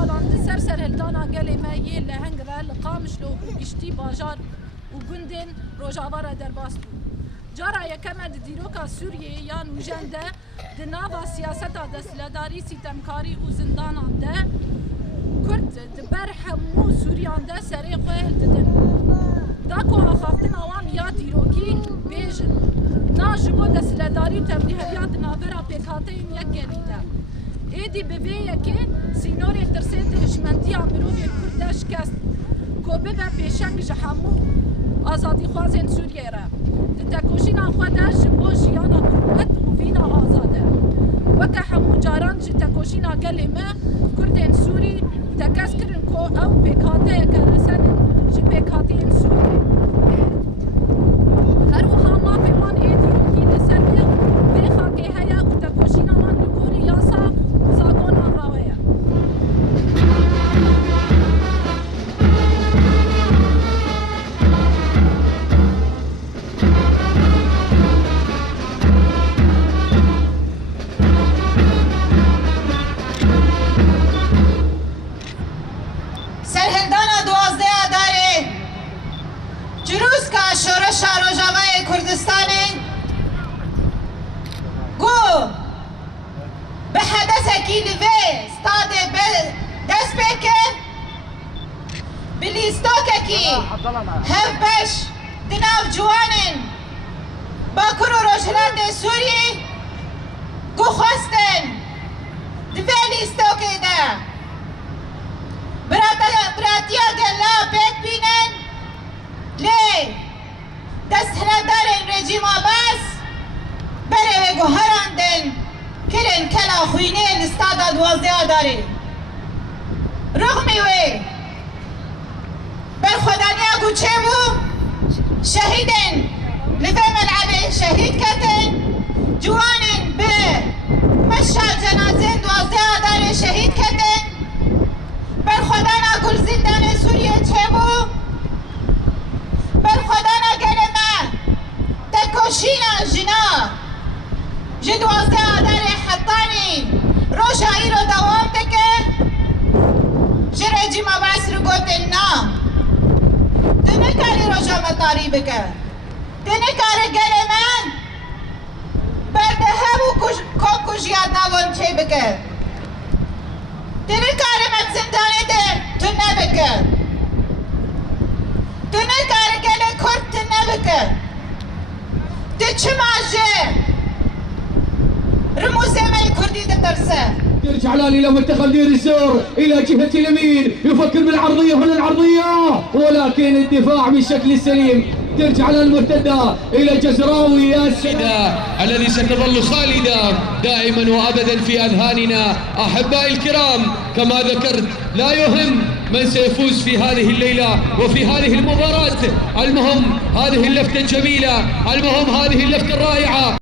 سالان سر هلدانا گلی مایی لهنگ رل قامشلو و گشتی باجار و گندن روجاوارا درباست بود. جارا یکمد دیروکا سوریه یا نوجنده دناوا سیاستا دستلداری سیتمکاری و زندانان ده کرد دبر همو سوریان ده سری خواه ددن. داکو آخافتن آوان یا دیروکی بیجن. ناجبو دستلداری و تبلیغیات ناورا پیکاته این یک گلیده. ایدی ببی یکی سینوری ترسید هشمندی آمروی کردش کست که ببه پیشنگ جهامو آزادی خوازین سوریه را. تکوشین آخوادش جبو جیانا قربت و وینا آزاده. وکه همو جاران جی تکوشین آگلی ما کردین سوری تکس کرن که او پیکاته کرسن جی پیکاته این سوریه. هر وها ما پیمان ایدی روکی لسر بی خاکی هیا و تکوشین آمان لگوری یاسا و زاگون آن راویه. شورش روجاوای کردستانی گو به حدث کی دوی استاد دست بکن بلیستوک کی هف بش دناف جوانن باکر و روجلند سوری گو خواستن دوی لیستوک ده براتیا گلا بیت بینن لی دست هندار رژیم آباس بره و گوهراندن کلن کلا خوینه استاد دوازده داری رغمی وی بر خدانیا گوچه بو شهیدن لفه ملعبه شهید کتن جوانن به مشهد جنازه دوازده داری شهید کتن بر خدانا گل زندان سوریه چه بو بر خدانا گلمه تکوشینا جنا جدوازده آدار حطانی روشایی رو دوام تکه جرجی مباس رو گوتن نا دنه کاری روشا مطاری بکه دنه کاری گلمه برده همو کش یاد نوان چه بکه دنه کاری مت زندانه ده تو نبکه دنه کاری گله کرد نبکه ده چه ماجه رموزه مال كردي ترسه يرجع لالي الى منتخب دير الزور الى جهه اليمين يفكر بالعرضيه هنا العرضيه ولكن الدفاع بالشكل السليم ترجع للمرتده الى جزراوي يا سيدة الذي ستظل خالده دائما وابدا في اذهاننا. احبائي الكرام كما ذكرت لا يهم من سيفوز في هذه الليله وفي هذه المباراه، المهم هذه اللفته الجميله، المهم هذه اللفته الرائعه.